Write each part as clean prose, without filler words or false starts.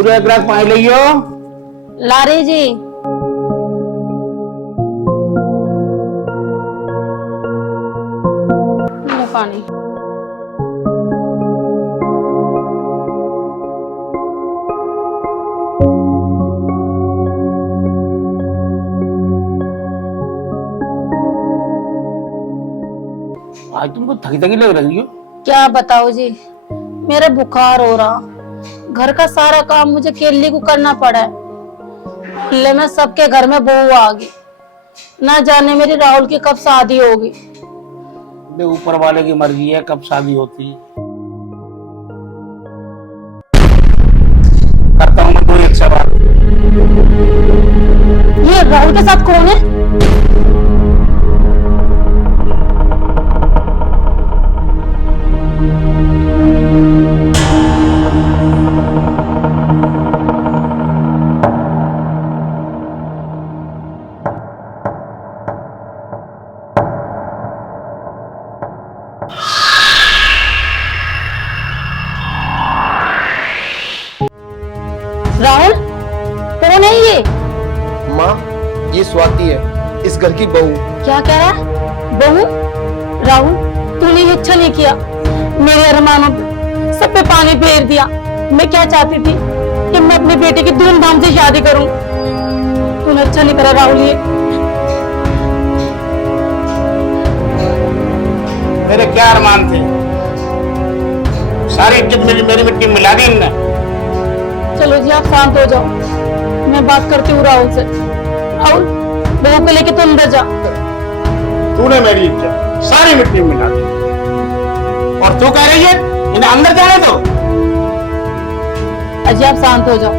पूरे एक गिलास पानी लियो। ला रही जी। लो पानी। आज तुमको थकी थकी लग रही हो। क्या बताओ जी, मेरा बुखार हो रहा, घर का सारा काम मुझे केली को करना पड़ा है। ले मैं सबके घर में बहू आ गई, ना जाने मेरी राहुल की कब शादी होगी। ऊपर वाले की मर्जी है कब शादी होती है। करता हूँ मैं कोई एक सवाल। ये राहुल के साथ कौन है? राहुल कौन है ये? माँ, ये स्वाति है, इस घर की बहू। क्या कह रहा है? बहू? राहुल तूने ये अच्छा नहीं किया, मेरे अरमानों पे सब पे पानी फेर दिया। मैं क्या चाहती थी कि मैं अपने बेटे की धूमधाम से शादी करूं। तूने अच्छा नहीं करा राहुल। ये मेरे क्या अरमान थे, सारी इज्जत मेरी मिट्टी में मिला दी इनने। चलो जी आप शांत हो जाओ, मैं बात करती हूँ राहुल से। राहुल बहू को लेके तू अंदर जा। तूने मेरी इज्जत सारी मिट्टी में मिला दी और तू कह रही है इन्हें अंदर जाने दो। अजी आप शांत हो जाओ।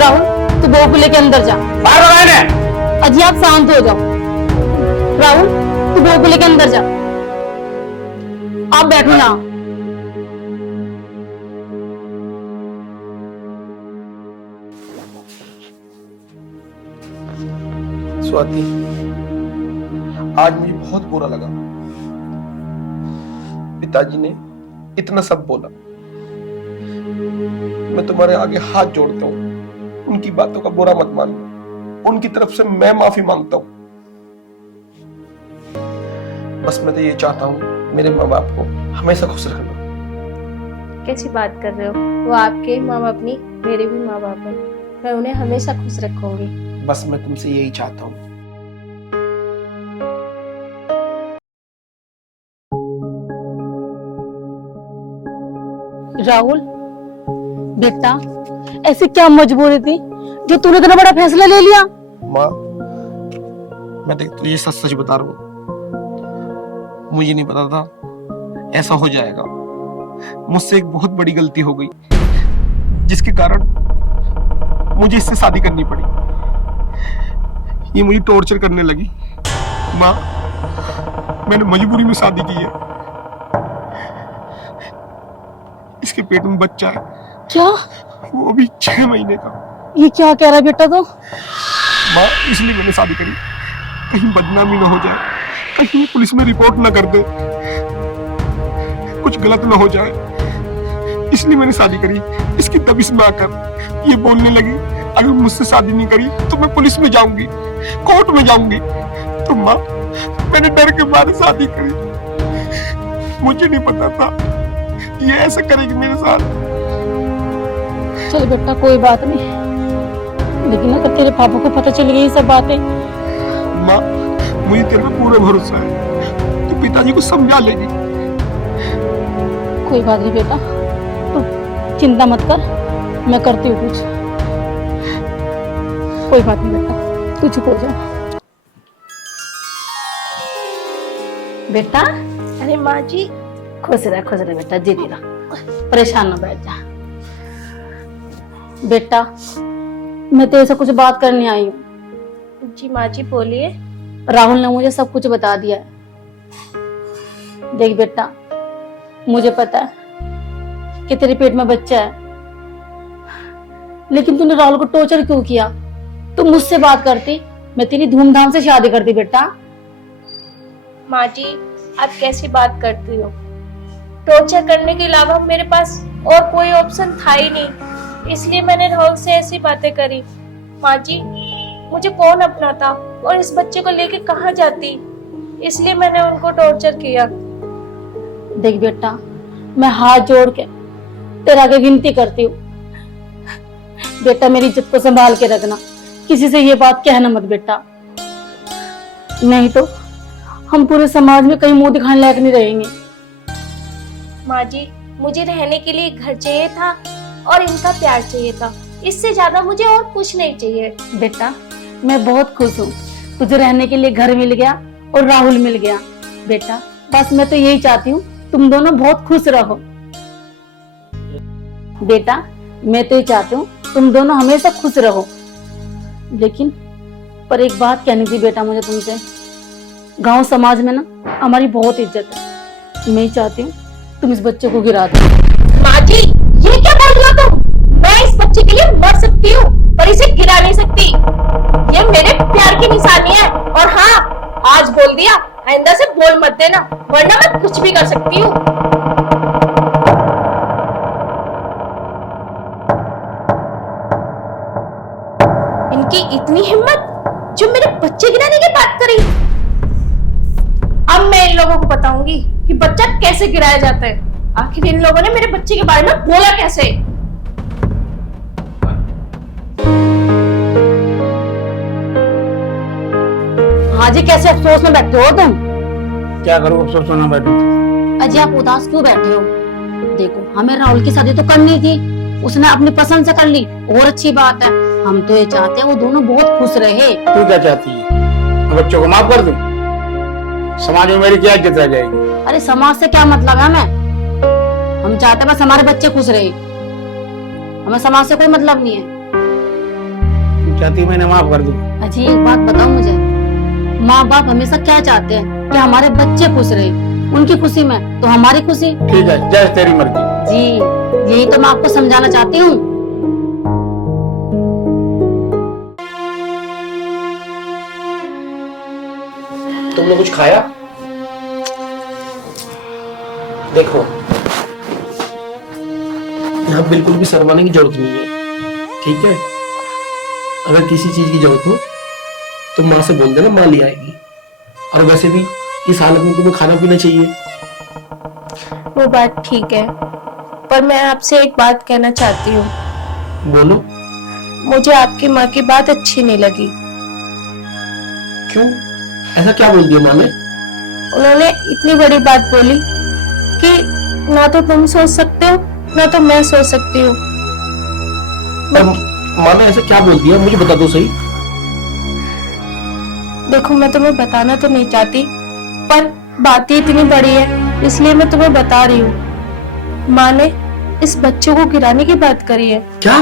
राहुल तू बहू को लेके अंदर जा। बाहर हो इन्हें। अजी आप शांत हो जाओ। राहुल तू बहू को लेके अंदर जा। आप बैठो यहाँ। स्वाति, आज मुझे बहुत बुरा लगा। पिताजी ने इतना सब बोला। मैं तुम्हारे आगे हाथ जोड़ता हूँ, उनकी बातों का बुरा मत मानना। उनकी तरफ से मैं माफी मांगता हूँ। बस मैं तो ये चाहता हूँ मेरे माँ बाप को हमेशा खुश रखना। कैसी बात कर रहे हो? वो आपके माँ बाप नहीं, मेरे भी माँ बाप हैं। मैं उन्हें हमेशा खुश रखूंगी। बस मैं तुमसे यही चाहता हूँ। राहुल बेटा, ऐसी क्या मजबूरी थी जो तूने इतना बड़ा फैसला ले लिया? माँ, मैं देख तो ये सच सच बता रहा हूँ। मुझे नहीं पता था ऐसा हो जाएगा। मुझसे एक बहुत बड़ी गलती हो गई, जिसके कारण मुझे इससे शादी करनी पड़ी। ये मुझे टॉर्चर करने लगी। माँ, मैंने मजबूरी में शादी की है। इसके पेट में बच्चा है। क्या? वो भी 6 महीने का। ये क्या कह रहा है बेटा तू? माँ, इसलिए मैंने शादी करी, कहीं बदनामी ना हो जाए, कहीं वो पुलिस में रिपोर्ट ना कर दे, कुछ गलत ना हो जाए, इसलिए मैंने शादी करी। इसकी तबीयत में आकर ये बोलने लगी अगर मुझसे शादी नहीं करी तो मैं पुलिस में जाऊंगी, कोर्ट में जाऊंगी। तो माँ, मैंने डर के मारे शादी करी। मुझे नहीं पता था ये ऐसा करेगी मेरे साथ। चल बेटा कोई बात नहीं, लेकिन अगर तेरे पापा को पता चल गई ये सब बातें। माँ, मुझे तेरे पे पूरा भरोसा है, तू पिताजी को समझा लेगी। कोई बात नहीं बेटा, तू चिंता मत कर, मैं करती हूँ कुछ। कोई बात नहीं बेटा, तू चुप हो जा। बेटा, अरे माँ जी, खुश रह बेटा, जीती रह, परेशान ना बैठ जा। बेटा मैं तेरे से कुछ बात करने आई हूँ। जी माँ जी बोलिए। राहुल ने मुझे सब कुछ बता दिया है। देख बेटा, मुझे पता है कि तेरे पेट में बच्चा है, लेकिन तूने राहुल को टॉर्चर क्यों किया? तू मुझसे बात करती, मैं तेरी धूमधाम से शादी करती बेटा। माँ जी आप कैसी बात करती हो? टॉर्चर करने के अलावा मेरे पास और कोई ऑप्शन था ही नहीं। इसलिए मैंने राहुल से ऐसी बातें करी। माँ जी, मुझे कौन अपनाता और इस बच्चे को लेके कहाँ जाती, इसलिए मैंने उनको टॉर्चर किया। देख बेटा, मैं हाथ जोड़ के तेरा आगे विनती करती हूँ, बेटा मेरी इज्जत को संभाल के रखना, किसी से ये बात कहना मत बेटा, नहीं तो हम पूरे समाज में कहीं मुंह दिखाने लायक नहीं रहेंगे। माँ जी, मुझे रहने के लिए घर चाहिए था और इनका प्यार चाहिए था, इससे ज्यादा मुझे और कुछ नहीं चाहिए। बेटा मैं बहुत खुश हूँ, तुझे रहने के लिए घर मिल गया और राहुल मिल गया। बेटा बस मैं तो यही चाहती हूँ तुम दोनों बहुत खुश रहो। बेटा मैं तो ये चाहती हूँ तुम दोनों हमेशा खुश रहो। लेकिन पर एक बात कहनी थी बेटा मुझे तुमसे, गांव समाज में ना हमारी बहुत इज्जत है, मैं चाहती हूँ तुम इस बच्चे को गिरा दो। माँ जी, ये क्या बोल रही हो तुम? मैं इस बच्चे के लिए मर सकती हूँ पर इसे गिरा नहीं सकती। ये मेरे प्यार की निशानी है। और हाँ, आज बोल दिया, आइंदा से बोल मत देना, वरना मैं कुछ भी कर सकती हूँ। इनकी इतनी हिम्मत जो मेरे बच्चे गिराने की बात करी। अब मैं इन लोगों को बताऊंगी कि बच्चा कैसे गिराया जाता है। आखिर इन लोगों ने मेरे बच्चे के बारे में बोला कैसे? हाँ जी, कैसे अफसोस में बैठे हो तुम? क्या करूँ, अफसोस होना बैठू। अजी आप उदास क्यों बैठे हो? देखो हमें राहुल की शादी तो करनी थी, उसने अपनी पसंद से कर ली, और अच्छी बात है। हम तो ये चाहते हैं वो दोनों बहुत खुश रहे। तू क्या चाहती है, मैं बच्चों को माफ कर दूं? समाज में मेरी क्या इज्जत रह जाएगी? अरे समाज से क्या मतलब है हमें, हम चाहते हैं बस हमारे बच्चे खुश रहे, हमें समाज से कोई मतलब नहीं है। तू चाहती है मैंने माफ कर दूं? अजी एक बात बताओ मुझे, माँ बाप हमेशा क्या चाहते हैं कि हमारे बच्चे खुश रहे, उनकी खुशी में तो हमारी खुशी। ठीक है, जैसे तेरी मर्जी। जी यही तो मैं आपको समझाना चाहती हूँ। तुमने कुछ खाया? देखो यहाँ बिल्कुल भी शर्माने की जरूरत नहीं है, ठीक है? अगर किसी चीज की जरूरत हो तो माँ से बोल देना, माँ ले आएगी। और वैसे भी इस हालत में तुम्हें खाना पीना चाहिए। वो बात ठीक है, पर मैं आपसे एक बात कहना चाहती हूँ। बोलो। मुझे आपकी माँ की बात अच्छी नहीं लगी। क्यों? ऐसा क्या बोल दिया माँ ने? उन्होंने इतनी बड़ी बात बोली कि ना तो तुम सोच सकते हो ना तो मैं सोच सकती हूँ। माँ ने ऐसा क्या बोल दिया, मुझे बता दो सही। देखो मैं तुम्हें बताना तो नहीं चाहती, पर बात ही इतनी बड़ी है इसलिए मैं तुम्हें बता रही हूँ। माँ ने इस बच्चे को गिराने की बात करी है। क्या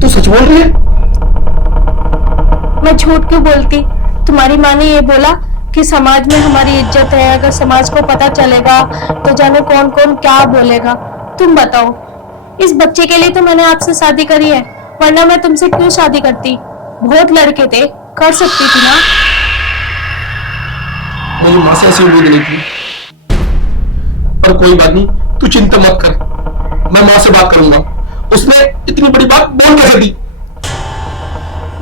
तू सच बोल रही है? मैं झूठ क्यों बोलती? तुम्हारी माँ ने ये बोला कि समाज में हमारी इज्जत है, अगर समाज को पता चलेगा तो जाने कौन कौन क्या बोलेगा। तुम बताओ, इस बच्चे के लिए तो मैंने आपसे शादी करी है, वरना मैं तुमसे क्यों शादी करती? बहुत लड़के थे, कर सकती थी ना। मुझे माँ से ऐसी उम्मीद नहीं थी, पर कोई बात नहीं, तू चिंता मत कर, मैं माँ से बात करूंगा। उसने इतनी बड़ी बात बोल कैसे दी?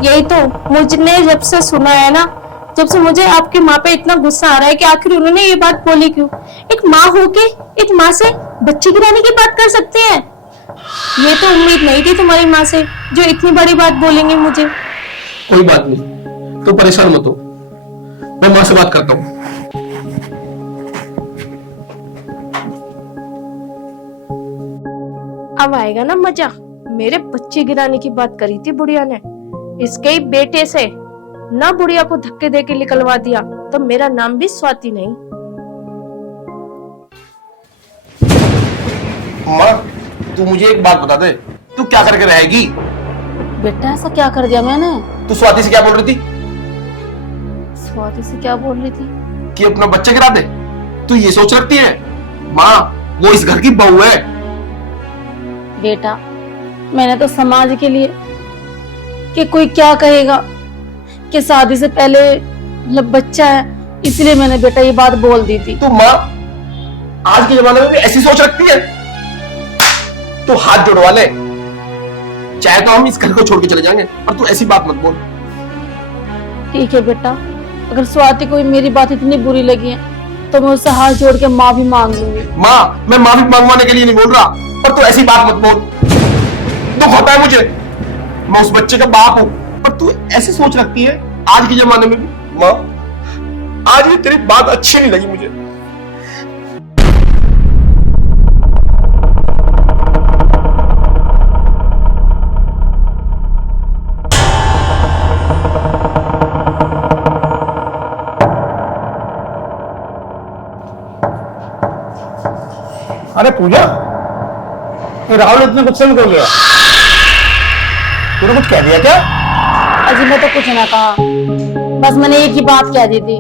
यही तो मुझने जब से सुना है ना, जब से मुझे आपकी माँ पे इतना गुस्सा आ रहा है कि आखिर उन्होंने ये बात बोली क्यों? एक माँ होके एक माँ से बच्चे गिराने की बात कर सकते हैं? ये तो उम्मीद नहीं थी तुम्हारी माँ से, जो इतनी बड़ी बात बोलेंगे मुझे। कोई बात नहीं, तो परेशान मत हो, मैं माँ से बात करता हूँ। अब आएगा ना मजा। मेरे बच्चे गिराने की बात करी थी बुढ़िया ने, इसके ही बेटे से ना बुढ़िया को धक्के दे के निकलवा दिया तो मेरा नाम भी स्वाति नहीं। माँ तू मुझे एक बात बता दे, तू क्या करके रहेगी? बेटा ऐसा क्या कर दिया मैंने? तू स्वाति से क्या बोल रही थी? स्वाति से क्या बोल रही थी? कि अपना बच्चा गिरा दे। तू ये सोच रखती है? माँ वो इस घर की बहू है। बेटा मैंने तो समाज के लिए कि कोई क्या कहेगा कि शादी से पहले मतलब बच्चा है, इसलिए मैंने बेटा ये बात बोल दी थी। तू माँ आज के जमाने में भी ऐसी सोच रखती है? तू हाथ जुड़वा ले, चाहे तो हम इस घर को छोड़ के चले जाएंगे, पर तू ऐसी बात मत बोल। ठीक है बेटा, अगर स्वाति को मेरी बात इतनी बुरी लगी है तो मैं उससे हाथ जोड़ के माफी मांग लूंगी। माँ, मैं माफी मांगवाने के लिए नहीं बोल रहा, पर तू ऐसी बात मत बोल। दुख होता है मुझे, मैं उस बच्चे का बाप हूं, पर तू ऐसे सोच रखती है आज के जमाने में भी। माँ, आज भी तेरी बात अच्छी नहीं लगी मुझे। अरे पूजा, ये राहुल इतने गुस्से में क्यों गया? तूने कुछ कह दिया क्या? अजी मैं तो कुछ ना कहा, बस मैंने एक ही बात कह दी थी,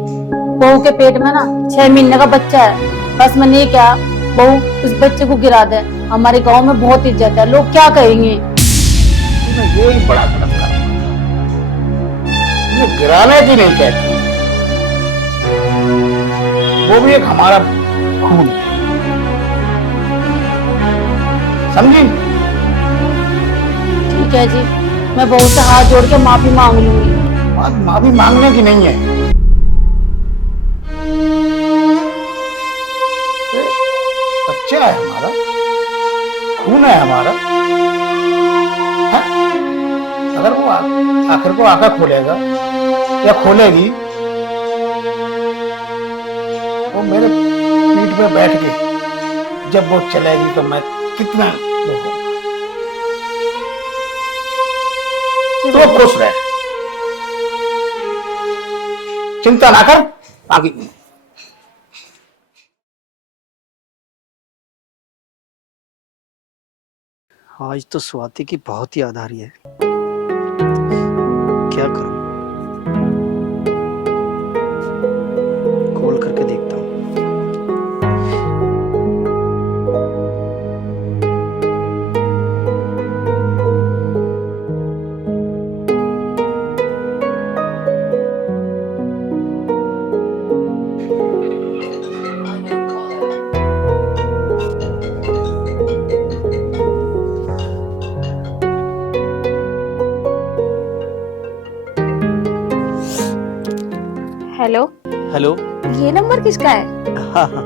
बहू के पेट में ना 6 महीने का बच्चा है। बस मैंने ये कहा, बहू इस बच्चे को गिरा दे, हमारे गांव में बहुत इज्जत है, लोग क्या कहेंगे। तूने यही बड़ा गलत करा। तूने गिराने की नहीं कहती, वो भी एक हमारा खून, समझी? ठीक है जी, मैं बहू से हाथ जोड़ के माफी मांग लूंगी। बात माफी मांगने की नहीं है, बच्चा है हमारा, खून है हमारा। है? अगर वो आखिर को आंखें खोलेगा या खोलेगी, वो मेरे पीठ पे बैठ के जब वो चलेगी तो मैं कितना वो होगा। तो खुश रहे, चिंता ना कर आगे। आज तो स्वाति की बहुत याद आ रही है, क्या करूं? कॉल करके देखता हूं। Hello, hello. ये नंबर किसका है? हाँ हाँ,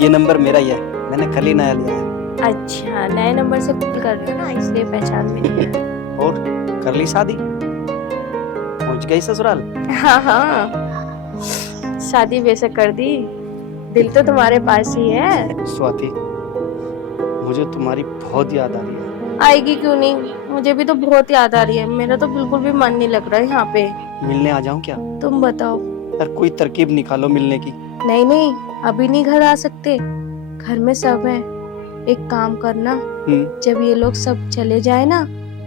ये नंबर मेरा ही है, मैंने कल ही नया लिया है। अच्छा, नए नंबर से कॉल कर रहे हो ना, इसलिए पहचान में नहीं है। और कर ली शादी? पहुंच गई ससुराल? हाँ हाँ, शादी वैसे कर दी, दिल तो तुम्हारे पास ही है। स्वाति, मुझे तुम्हारी बहुत याद आ रही है। आएगी क्यों नहीं, मुझे भी तो बहुत याद आ रही है। मेरा तो बिल्कुल भी मन नहीं लग रहा है यहाँ पे। मिलने आ जाऊं क्या? तुम बताओ। यार कोई तरकीब निकालो मिलने की। नहीं नहीं, अभी नहीं घर आ सकते, घर में सब है। एक काम करना, जब ये लोग सब चले जाए ना,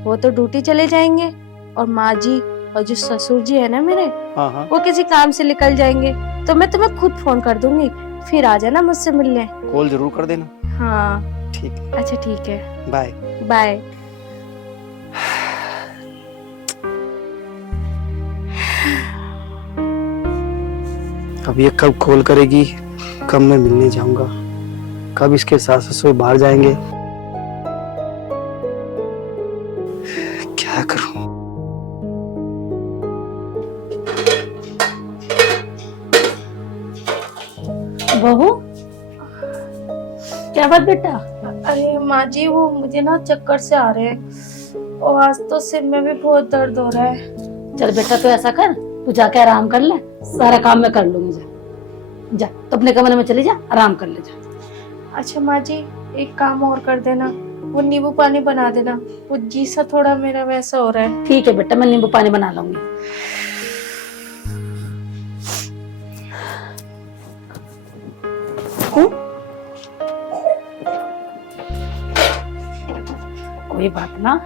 वो तो ड्यूटी चले जाएंगे, और माँ जी और जो ससुर जी है ना मेरे, हाँ, वो किसी काम से निकल जाएंगे, तो मैं तुम्हें खुद फोन कर दूंगी, फिर आ जाना मुझसे मिलने। कॉल जरूर कर देना। हाँ ठीक है। अच्छा ठीक है, बाय बाय। अब ये कब कॉल करेगी, कब मैं मिलने जाऊंगा, कब इसके सास ससुर बाहर जाएंगे, क्या करूं? बहू, क्या बात बेटा? अरे माँ जी, वो मुझे ना चक्कर से आ रहे हैं, और आज तो सिर में भी बहुत दर्द हो रहा है। चल बेटा, तू ऐसा कर, तू जाके आराम कर ले, सारा काम मैं कर लूंगी। जा तो अपने कमरे में चली जा, आराम कर ले जा। अच्छा माँ जी, एक काम और कर देना, वो नींबू पानी बना देना, वो जी सा थोड़ा मेरा वैसा हो रहा है। ठीक है बेटा, मैं नींबू पानी बना लूंगी। कोई बात ना,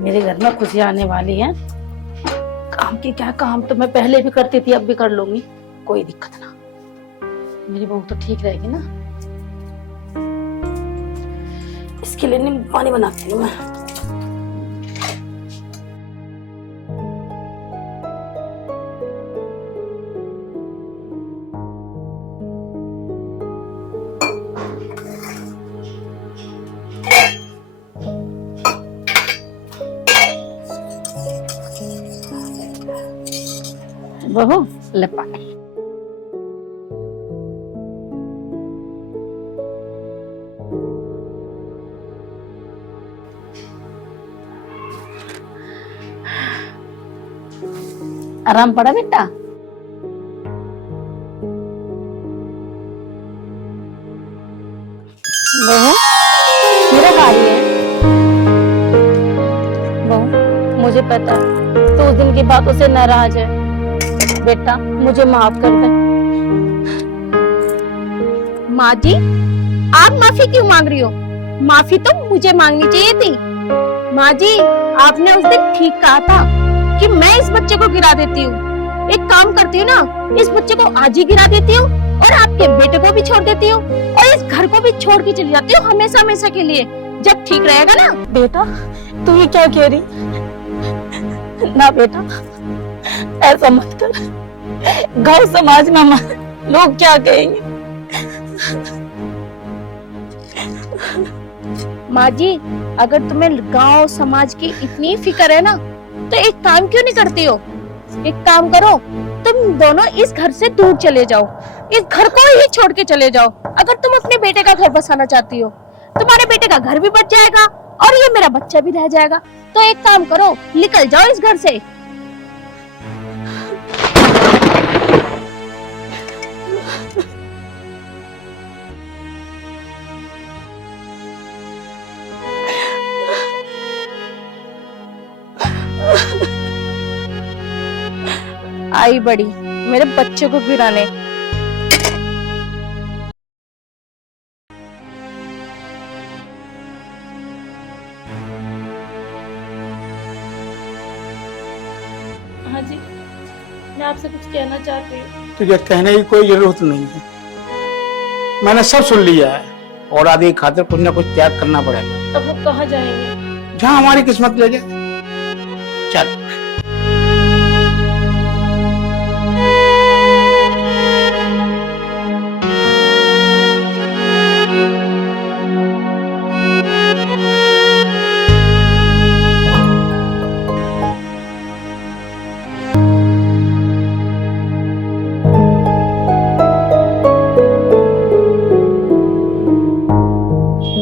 मेरे घर में खुशियां आने वाली है। काम की क्या, काम तो मैं पहले भी करती थी, अब भी कर लूंगी, कोई दिक्कत ना। मेरी बहू तो ठीक रहेगी ना। इसके लिए नींबू पानी बनाती हूँ मैं। बहू ले पानी। आराम पड़ा बेटा? बहू मेरा गाड़ी है। बहू मुझे पता है तो उस दिन की बातों से नाराज है। बेटा मुझे माफ कर दे। माँ जी, आप माफी क्यों मांग रही हो? माफी तो मुझे मांगनी चाहिए थी। माँ जी, आपने उस दिन ठीक कहा था कि मैं इस बच्चे को गिरा देती हूँ। एक काम करती हूँ ना, इस बच्चे को आज ही गिरा देती हूँ और आपके बेटे को भी छोड़ देती हूँ और इस घर को भी छोड़ के चली जाती हूँ हमेशा हमेशा के लिए, जब ठीक रहेगा ना। बेटा तू ये क्या कह रही? ना बेटा ऐसा मत कर। गांव समाज में लोग क्या कहेंगे? माँ जी, अगर तुम्हें गांव समाज की इतनी फिक्र है ना, तो एक काम क्यों नहीं करती हो? एक काम करो, तुम दोनों इस घर से दूर चले जाओ, इस घर को ही छोड़ के चले जाओ। अगर तुम अपने बेटे का घर बसाना चाहती हो, तुम्हारे बेटे का घर भी बच जाएगा और ये मेरा बच्चा भी रह जाएगा। तो एक काम करो, निकल जाओ इस घर से। आई बड़ी मेरे बच्चे को गिराने। हाँ जी, मैं आपसे कुछ कहना चाहती हूँ। तुझे कहने की कोई जरूरत नहीं है, मैंने सब सुन लिया है और आगे की खातिर कुछ ना कुछ त्याग करना पड़ेगा। अब वो कहाँ जाएंगे? जहाँ हमारी किस्मत ले जाए। चल।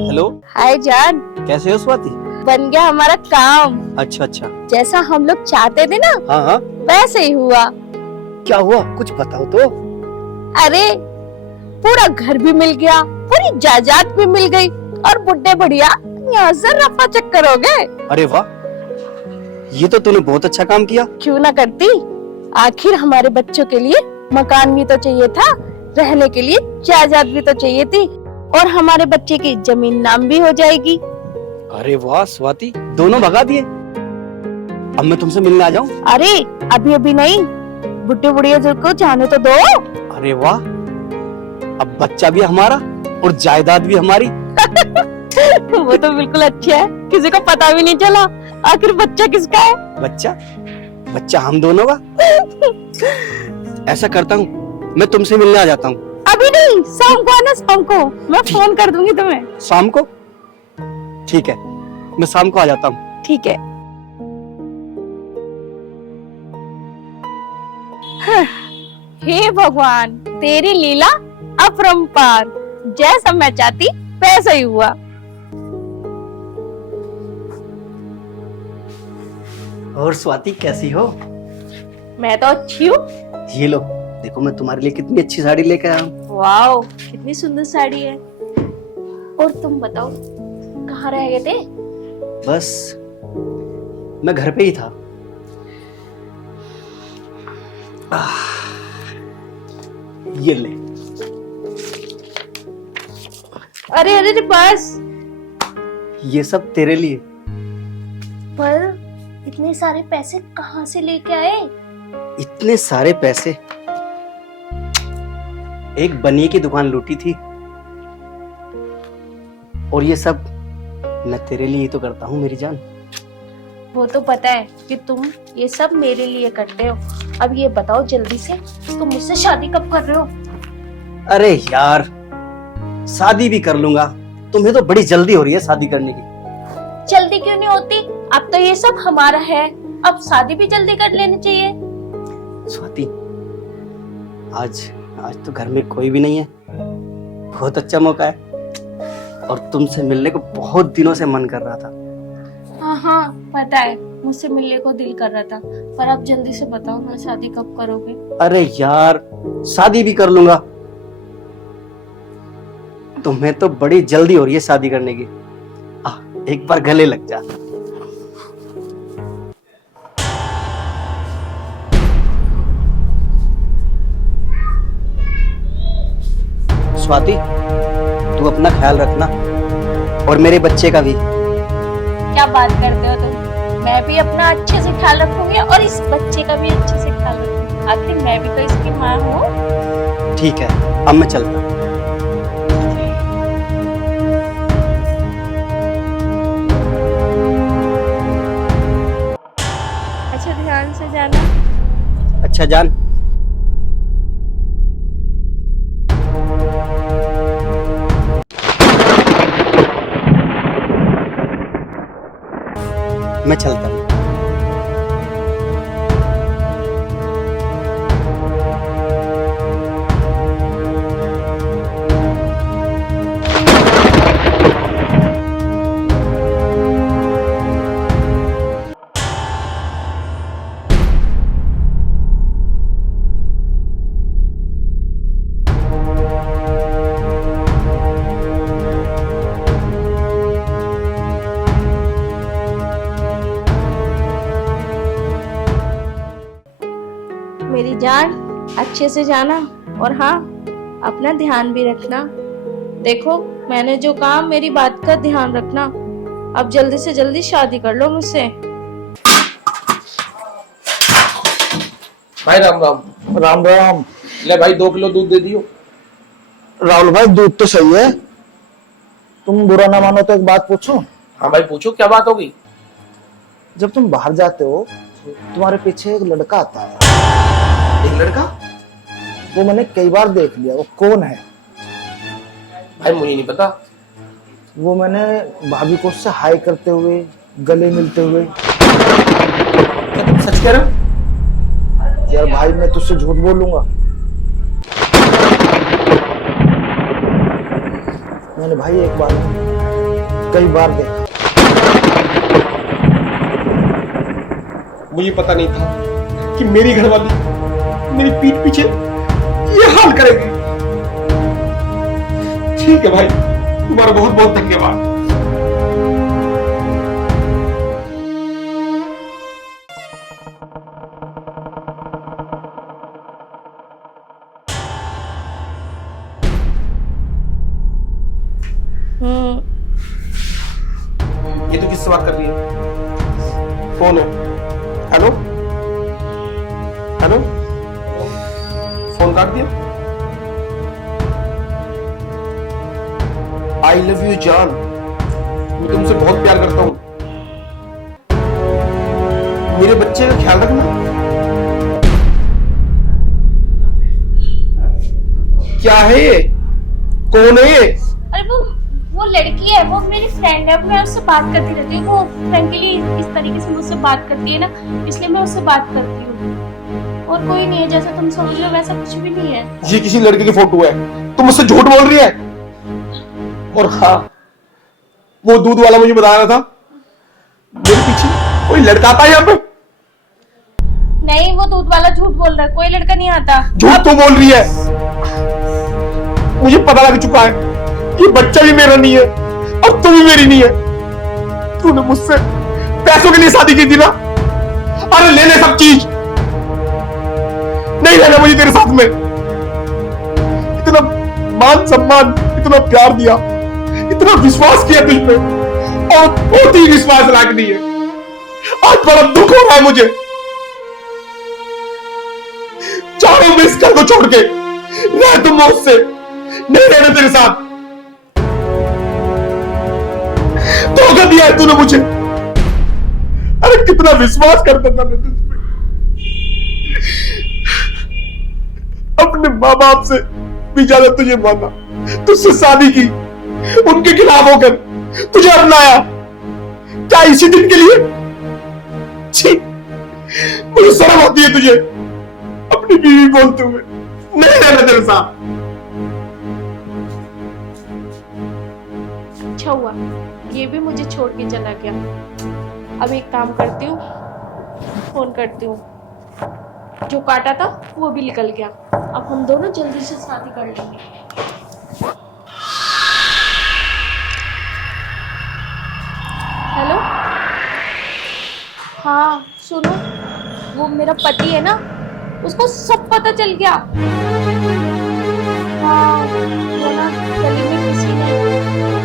हेलो, हाय जान, कैसे हो स्वाति? बन गया हमारा काम। अच्छा अच्छा। जैसा हम लोग चाहते थे ना, हाँ हाँ, वैसे ही हुआ। क्या हुआ कुछ बताओ तो। अरे पूरा घर भी मिल गया, पूरी जायदाद भी मिल गई और बुड्ढे बढ़िया यहाँ से रफा चक्कर हो गए। अरे वाह, ये तो तूने बहुत अच्छा काम किया। क्यों ना करती, आखिर हमारे बच्चों के लिए मकान भी तो चाहिए था, रहने के लिए जायदाद भी तो चाहिए थी और हमारे बच्चे की जमीन नाम भी हो जाएगी। अरे वाह स्वाति, दोनों भगा दिए। अब मैं तुमसे मिलने आ जाऊं? अरे अभी अभी नहीं, बुढ़े बुढ़िया को जाने तो दो। अरे वाह, अब बच्चा भी हमारा और जायदाद भी हमारी। वो तो बिल्कुल अच्छा है, किसी को पता भी नहीं चला आखिर बच्चा किसका है। बच्चा बच्चा हम दोनों का। ऐसा करता हूँ, मैं तुमसे मिलने आ जाता हूँ। अभी नहीं, शाम को आना, शाम को मैं फोन कर दूंगी तुम्हें। शाम को? ठीक है, मैं शाम को आ जाता हूँ। ठीक है। हे भगवान, तेरी लीला अपरंपार, जैसा मैं चाहती वैसा ही हुआ। और स्वाति कैसी हो? मैं तो अच्छी हूँ। ये लो, देखो मैं तुम्हारे लिए कितनी अच्छी साड़ी लेकर आया हूँ। वाओ, कितनी सुंदर साड़ी है। और तुम बताओ, कहाँ रह गए थे? बस मैं घर पे ही था। ये ले। अरे अरे अरे, बस। ये सब तेरे लिए। पर इतने सारे पैसे कहाँ से लेके आए? इतने सारे पैसे एक बनिए की दुकान लूटी थी, और ये सब मैं तेरे लिए ही तो करता हूँ मेरी जान। वो तो पता है कि तुम ये सब मेरे लिए करते हो। अब ये बताओ जल्दी से, तुम मुझसे शादी कब कर रहे हो? अरे यार, शादी भी कर लूंगा, तुम्हें तो बड़ी जल्दी हो रही है शादी करने की। जल्दी क्यों नहीं होती? अब तो ये सब हमारा है, अब शादी भी जल्दी कर लेनी चाहिए। स्वाति, आज आज तो घर में कोई भी नहीं है, बहुत अच्छा मौका है। और तुमसे मिलने को बहुत दिनों से मन कर रहा था। हाँ हाँ पता है, मुझसे मिलने को दिल कर रहा था, पर आप जल्दी से बताओ ना शादी कब करोगे? अरे यार, शादी भी कर लूंगा। तुम्हें तो बड़ी जल्दी हो रही है शादी करने की। एक बार गले लग जा। स्वाति, तू अपना ख्याल रखना और मेरे बच्चे का भी। क्या बात करते हो तुम? मैं भी अपना अच्छे से ख्याल रखूंगी और इस बच्चे का भी अच्छे से ख्याल रखूंगी। आखिर मैं भी तो इसकी माँ हूँ। ठीक है, अब मैं चलता हूँ। अच्छा ध्यान से जाना। अच्छा जान। मैं चलता हूँ। मेरी जान, अच्छे से जाना और हाँ, अपना ध्यान भी रखना। देखो, मैंने जो कहा मेरी बात का ध्यान रखना। अब जल्दी से जल्दी शादी कर लो मुझसे। भाई राम राम। राम राम। ले भाई 2 किलो दूध दे दियो। राहुल भाई, दूध तो सही है। तुम बुरा ना मानो तो एक बात पूछूं? हाँ भाई पूछो, क्या बात होगी? जब तुम बाहर जाते हो तुम्हारे पीछे एक लड़का आता है। एक लड़का? वो मैंने कई बार देख लिया। वो कौन है? भाई मुझे नहीं पता। वो मैंने भाभी को उससे हाय करते हुए, गले मिलते हुए। क्या तुम सच कह रहे हो? यार भाई, मैं तुझसे झूठ बोलूंगा? मैंने भाई एक बार नहीं, कई बार देखा। मुझे पता नहीं था कि मेरी घरवाली मेरी पीठ पीछे ये हाल करेगी। ठीक है भाई, तुम्हारा बहुत बहुत धन्यवाद। ये तो किससे बात कर रही है? कौन है? हेलो हेलो, फोन काट दिया। आई लव यू जान, मैं तुमसे बहुत प्यार करता हूं। मेरे बच्चे का ख्याल रखना। क्या है ये? कौन है ये? अरे वो लड़की है, वो मेरी फ्रेंड है। मैं उससे बात करती रहती हूँ। वो फ्रेंकली इस तरीके से मुझसे बात करती है ना, इसलिए मैं उससे बात करती हूँ। और कोई नहीं है, जैसा तुम समझ रहे हो वैसा कुछ भी नहीं है। ये किसी लड़के की फोटो है, तुम मुझसे झूठ बोल रही है। और हाँ, वो दूध वाला मुझे बता रहा था मेरे पीछे कोई लड़का आता है यहाँ पे। नहीं, वो दूध वाला झूठ बोल रहा है, कोई लड़का नहीं आता। झूठ तो बोल रही है। मुझे पता लग चुका है कि बच्चा भी मेरा नहीं है और तू भी मेरी नहीं है। तूने मुझसे पैसों के लिए शादी की थी ना? अरे ले ले सब चीज, नहीं रहना मुझे तेरे साथ में। इतना मान सम्मान, इतना प्यार दिया, इतना विश्वास किया तुझ पे, और बहुत ही विश्वास लायक नहीं है। आज बड़ा दुख हो रहा है मुझे। चारों में इस घर को छोड़ के रह तुम मुझसे, नहीं रहना तेरे साथ। धोखा दिया है तूने मुझे। अरे कितना विश्वास करता था मैं तुझ पे। अपने माँ बाप से भी ज्यादा तुझे माना, तुझसे शादी की, उनके खिलाफ होकर तुझे अपनाया। क्या इसी दिन के लिए? छी, मुझे शर्म आती है तुझे अपनी बीवी बोलते हुए। नहीं रहना तेरे साथ। अच्छा हुआ ये भी मुझे छोड़ के चला गया। अब एक काम करती हूँ, फोन करती हूँ। जो काटा था वो भी निकल गया। अब हम दोनों जल्दी से शादी कर लेंगे। हेलो, हाँ सुनो, वो मेरा पति है ना, उसको सब पता चल गया। हाँ वो ना गली में किसी ने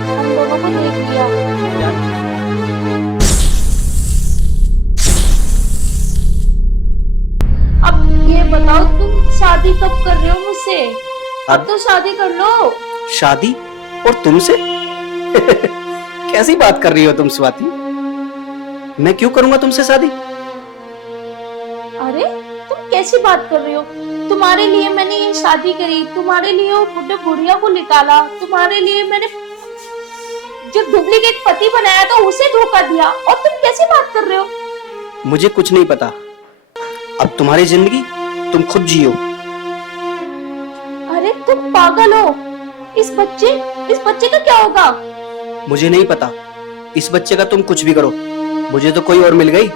हम दोनों को देख लिया। अब ये बताओ तुम शादी कब कर रहे हो मुझसे? अब तो शादी कर लो। शादी? और तुमसे? कैसी बात कर रही हो तुम स्वाति? मैं क्यों करूंगा तुमसे शादी? अरे तुम कैसी बात कर रही हो? तुम्हारे लिए मैंने ये शादी करी, तुम्हारे लिए वो बुढ़े बुढ़िया को निकाला, तुम्हारे लिए मैंने जो डुप्लीकेट पति बनाया था उसे धोखा दिया, और तुम कैसी बात कर रहे हो? मुझे कुछ नहीं पता। अब तुम्हारी जिंदगी तुम खुद जियो। अरे तुम पागल हो। इस बच्चे का क्या होगा? मुझे नहीं पता। इस बच्चे का तुम कुछ भी करो, मुझे तो कोई और मिल गई।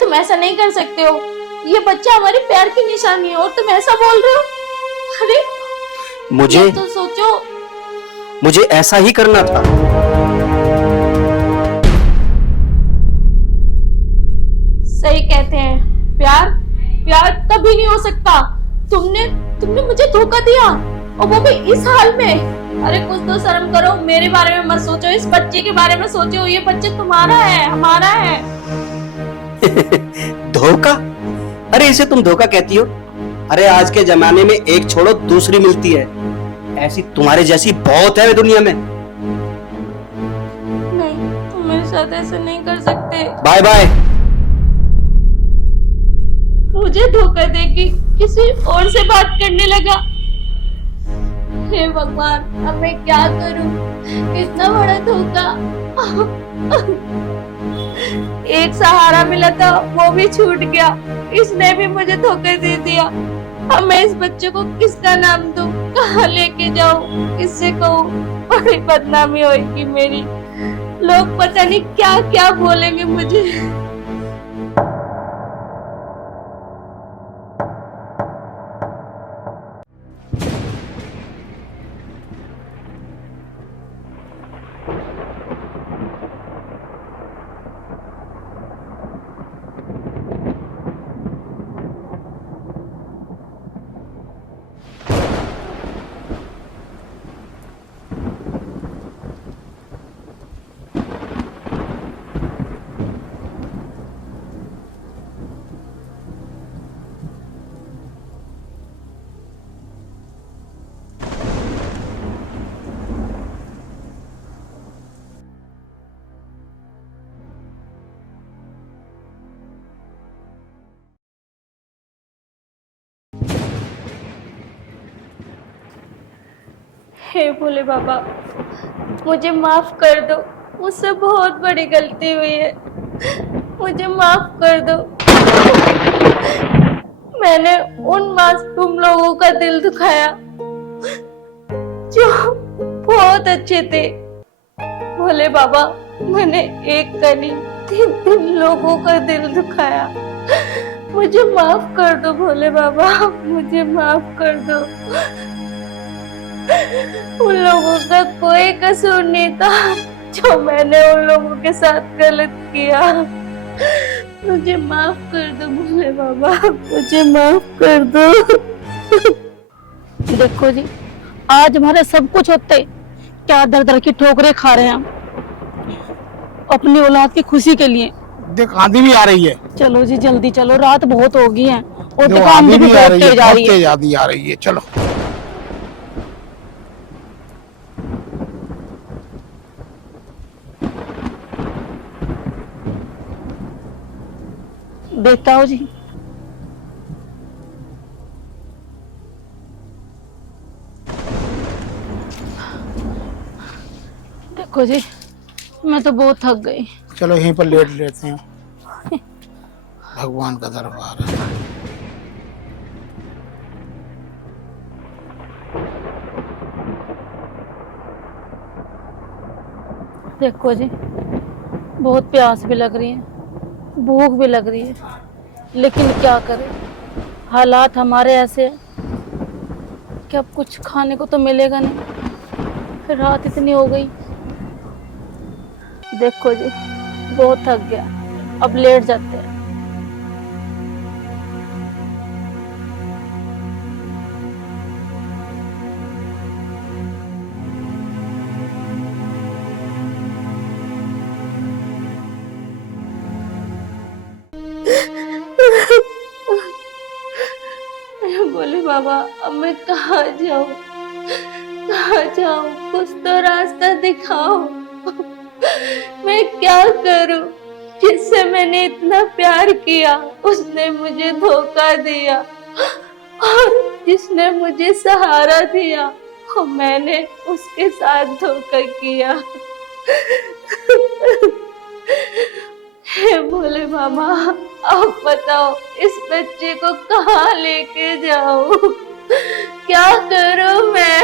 तुम ऐसा नहीं कर सकते हो। ये बच्चा हमारे प्यार की निशानी है और तुम ऐसा बोल रहे हो? अरे मुझे तो सोचो। मुझे ऐसा ही करना था। सही कहते हैं, प्यार कभी नहीं हो सकता। तुमने मुझे धोखा दिया, और वो भी इस हाल में। अरे कुछ तो शर्म करो। मेरे बारे में मत सोचो, इस बच्चे के बारे में सोचो। ये बच्चे तुम्हारा है, हमारा है। धोखा? अरे इसे तुम धोखा कहती हो? अरे आज के जमाने में एक छोड़ो दूसरी मिलती है। ऐसी तुम्हारे जैसी बहुत है दुनिया में। नहीं, तुम मेरे साथ ऐसा नहीं कर सकते। Bye bye. मुझे धोखा देके किसी और से बात करने लगा। हे भगवान, अब मैं क्या करूं? इतना बड़ा धोखा। एक सहारा मिला था, वो भी छूट गया। इसने भी मुझे धोखा दे दिया। अब मैं इस बच्चे को किसका नाम दूं? कहाँ लेके जाऊं? किससे कहूं? बड़ी बदनामी होगी मेरी। लोग पता नहीं क्या क्या बोलेंगे मुझे। हे भोले बाबा, मुझे माफ कर दो। मुझसे बहुत बड़ी गलती हुई है, मुझे माफ कर दो। मैंने उन मासूम लोगों का दिल दुखाया जो बहुत अच्छे थे। भोले बाबा, मैंने एक का नहीं, 3 लोगों का दिल दुखाया। मुझे माफ कर दो भोले बाबा, मुझे माफ कर दो। उन लोगों का कोई कसूर नहीं था जो मैंने उन लोगों के साथ गलत किया। मुझे माफ कर दो भोले बाबा, मुझे माफ कर दो। देखो जी, आज हमारे सब कुछ होते क्या दर दर की ठोकरें खा रहे हैं हम अपनी औलाद की खुशी के लिए। देख आंधी भी आ रही है। चलो जी जल्दी चलो, रात बहुत हो गई है और जो देखो आंधी आंधी भी आ बहुत रही है, तेज आ बहुत रही है। तेज आंधी आ रही है। चलो देखता हो जी। देखो जी, मैं तो बहुत थक गई। चलो यहीं पर लेट लेते हैं। भगवान का दरबार है। देखो जी, बहुत प्यास भी लग रही है, भूख भी लग रही है, लेकिन क्या करें, हालात हमारे ऐसे हैं कि अब कुछ खाने को तो मिलेगा नहीं। रात इतनी हो गई, देखो जी बहुत थक गया, अब लेट जाते हैं। बोले बाबा, अब मैं कहाँ जाऊँ, कहाँ जाऊँ, कुछ तो रास्ता दिखाओ। मैं क्या करूँ, जिससे मैंने इतना प्यार किया उसने मुझे धोखा दिया, और जिसने मुझे सहारा दिया और मैंने उसके साथ धोखा किया। हे भोले बाबा, आप बताओ इस बच्चे को कहाँ लेके जाऊं, क्या करूं मैं?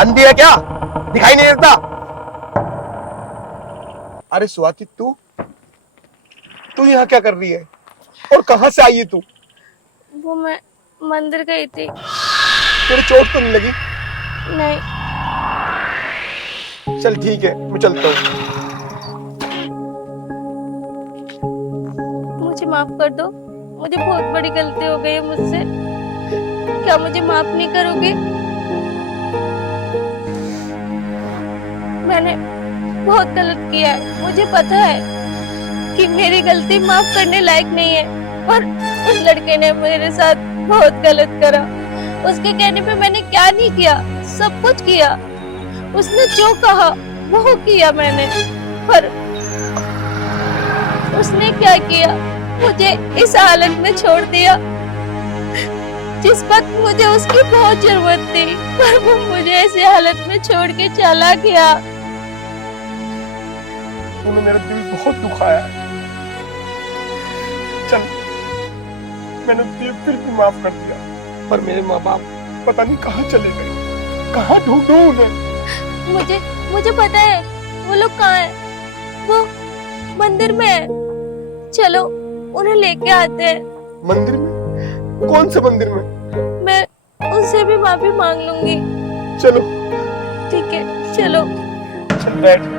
अंधी है क्या? दिखाई नहीं देता? अरे स्वाति, तू यहाँ क्या कर रही है और कहाँ से आई है तू? वो मैं मंदिर गई थी। तेरी चोट तो नहीं लगी? नहीं। चल ठीक है, मैं चलता हूँ। मुझे माफ कर दो, मुझे बहुत बड़ी गलती हो गई है मुझसे, क्या मुझे माफ नहीं करोगे? मैंने बहुत गलत किया है, मुझे पता है कि मेरी गलती माफ करने लायक नहीं है, पर उस लड़के ने मेरे साथ बहुत गलत करा। उसके कहने पे मैंने क्या नहीं किया, सब कुछ किया। उसने जो कहा वो किया मैंने, पर उसने क्या किया, मुझे इस हालत में छोड़ दिया। जिस वक्त मुझे उसकी बहुत जरूरत थी, पर वो मुझे ऐसी हालत में छोड़ के चला गया। तूने मेरा दिल बहुत दुखाया है। चल, मैंने तुझे फिर भी माफ कर दिया, पर मेरे माँ बाप पता नहीं कहाँ चले गए, कहाँ ढूंढूं उन्हें। मुझे पता है वो लोग कहाँ हैं। वो मंदिर में है, चलो उन्हें लेके आते हैं। मंदिर में? कौन से मंदिर में? मैं उनसे भी माफी मांग लूंगी। चलो ठीक है, चलो। चल बैठ।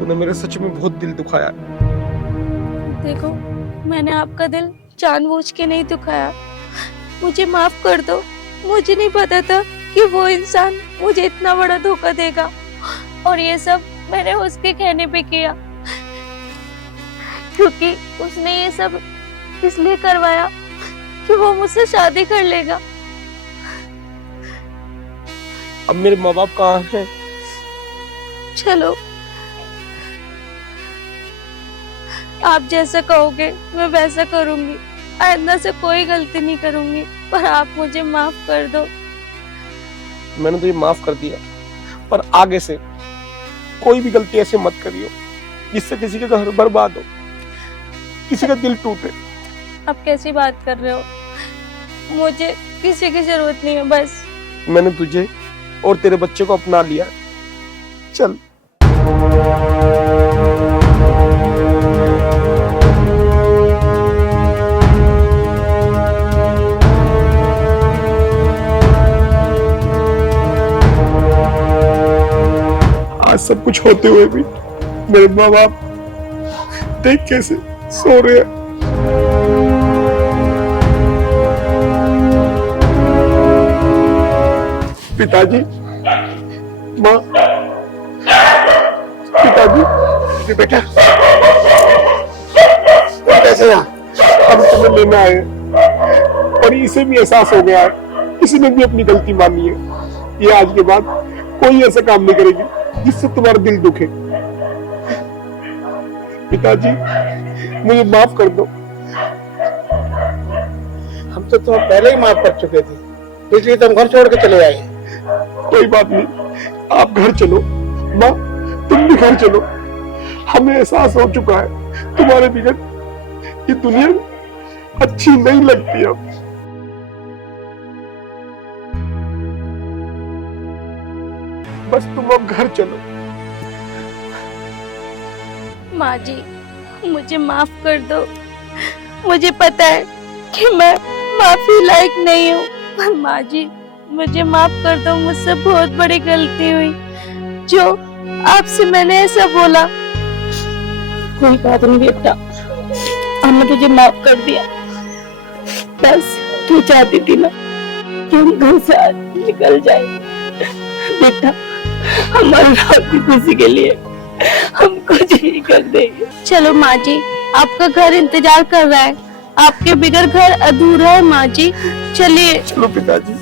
तूने मेरे सच में बहुत दिल दुखाया। देखो, मैंने आपका दिल जानबूझ के नहीं दुखाया, मुझे माफ कर दो। मुझे नहीं पता था कि वो इंसान मुझे इतना बड़ा धोखा देगा, और ये सब मैंने उसके कहने पे किया, क्योंकि उसने ये सब इसलिए करवाया कि वो मुझसे शादी कर लेगा। अब मेरे माँ बाप कहाँ हैं? चलो, आप जैसा कहोगे मैं वैसा करूंगी। आइंदा से कोई गलती नहीं करूंगी, पर आप मुझे माफ कर दो। मैंने तुझे माफ कर दिया, पर आगे से कोई भी गलती ऐसे मत करियो जिससे किसी का घर बर्बाद हो, किसी का दिल टूटे। आप कैसी बात कर रहे हो? मुझे किसी की जरूरत नहीं है, बस मैंने तुझे और तेरे बच्चे को अपना लिया। चल। आज सब कुछ होते हुए भी मेरे माँ बाप देख कैसे सो रहे हैं। पिताजी, माँ, पिताजी, जी बेटा, कैसे हैं? हम तुम्हें लेने आए हैं और इसे भी एहसास हो गया है, इसने भी अपनी गलती मानी है। ये आज के बाद कोई ऐसा काम नहीं करेगी जिससे तुम्हारा दिल दुखे। पिताजी, मुझे माफ कर दो। हम तो तुम्हें पहले ही माफ कर चुके थे, इसलिए तुम घर छोड़ के चले आए। कोई बात नहीं, आप घर चलो। माँ, तुम भी घर चलो। हमें एहसास हो चुका है तुम्हारे बिगड़ ये दुनिया अच्छी नहीं लगती अब। बस तुम अब घर चलो। माँ जी, मुझे माफ कर दो। मुझे पता है कि मैं माफी लायक नहीं हूँ, पर माँ जी मुझे माफ कर दो। मुझसे बहुत बड़ी गलती हुई जो आपसे मैंने ऐसा बोला। कोई बात नहीं बेटा, हमने तुझे माफ कर दिया। बस तू चाहती थी ना कि हम घर से आज निकल जाए। बेटा, हमारी आपकी खुशी के लिए हम कुछ भी कर देंगे। चलो माँ जी, आपका घर इंतजार कर रहा है। आपके बिगड़ घर अधूरा है माँ जी, चलिए। चलो पिताजी।